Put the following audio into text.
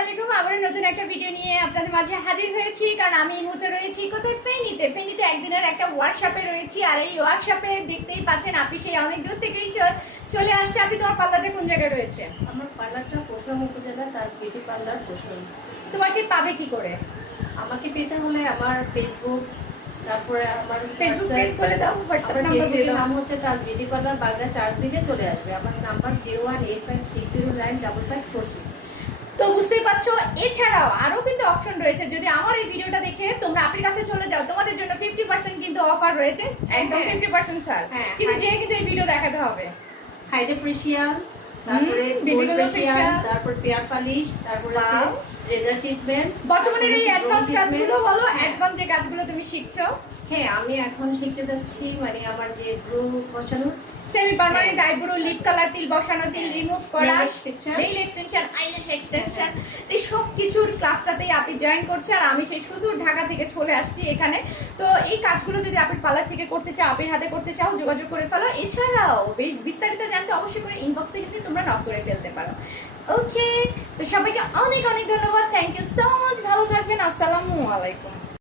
আলাইকুম, আবার নতুন একটা ভিডিও নিয়ে আপনাদের মাঝে হাজির হয়েছি। কারণ আমি এই মুহূর্তে রয়েছি কোথায়, ফেনীতে একদিনের একটা ওয়ার্কশপে রয়েছি। আর এই ওয়ার্কশপে দেখতেই পাচ্ছেন আপনি সেই অনেক দূর থেকেই চলে আসছে। আপনি তোমার পার্লারটা কোন জায়গায় রয়েছে? আমার পার্লারটা পরশুরাম উপজেলা তাজ বিউটি পার্লার পরশুরাম। তোমাকে পাবে কি করে? আমাকে পেতে হলে আমার ফেসবুক, তারপরে আমার ফেসবুক পেজ বলে দাও, হোয়াটসঅ্যাপ নাম্বার দিয়ে ফেসবুকের দাও। নাম হচ্ছে তাজ বিউটি পার্লার বাংলা, চার্জ দিলে চলে আসবে। আমার নাম্বার 01856095546। তো বুঝতেই পারছো, এছাড়াও আরো কিন্তু অপশন রয়েছে। যদি আমার এই ভিডিওটা দেখে তোমরা আপনার কাছে চলে যাও, তোমাদের জন্য 50% কিন্তু অফার রয়েছে, একদম 50% ছাড়। কিন্তু যে কিন্তু এই ভিডিও দেখাতে হবে। হাইড্রা ফেশিয়াল, তারপরে গোল্ড ফেশিয়াল, তারপর পেয়ার পালিশ, তারপরে আছে রেজার ট্রিটমেন্ট। বর্তমানে এই অ্যাডভান্স কাজগুলো বলো, অ্যাডভান্স যে কাজগুলো তুমি শিখছো। হ্যাঁ, আমি এখন শিখতে যাচ্ছি, মানে আমার যে ব্রু বসানো, semi permanent eyebrow, lip colour, তিল বসানো, তিল রিমুভ করা, নেইল এক্সটেনশন, আইল্যাশ এক্সটেনশন, এই সব কিছুর ক্লাসটাতেই আপনি জয়েন করছে। আর আমি সেই সুদূর ঢাকা থেকে চলে আসছি এখানে। তো এই কাজগুলো যদি আপনি পার্লার থেকে করতে চাও, আপনি হাতে করতে চাও, যোগাযোগ করে ফেলো। এছাড়াও বিস্তারিত জানতে অবশ্যই করে ইনবক্সে কিন্তু তোমরা নক করে ফেলতে পারো। ওকে, তো সবাইকে অনেক অনেক ধন্যবাদ। Thank you so much. ভালো থাকবেন। আসসালামু আলাইকুম।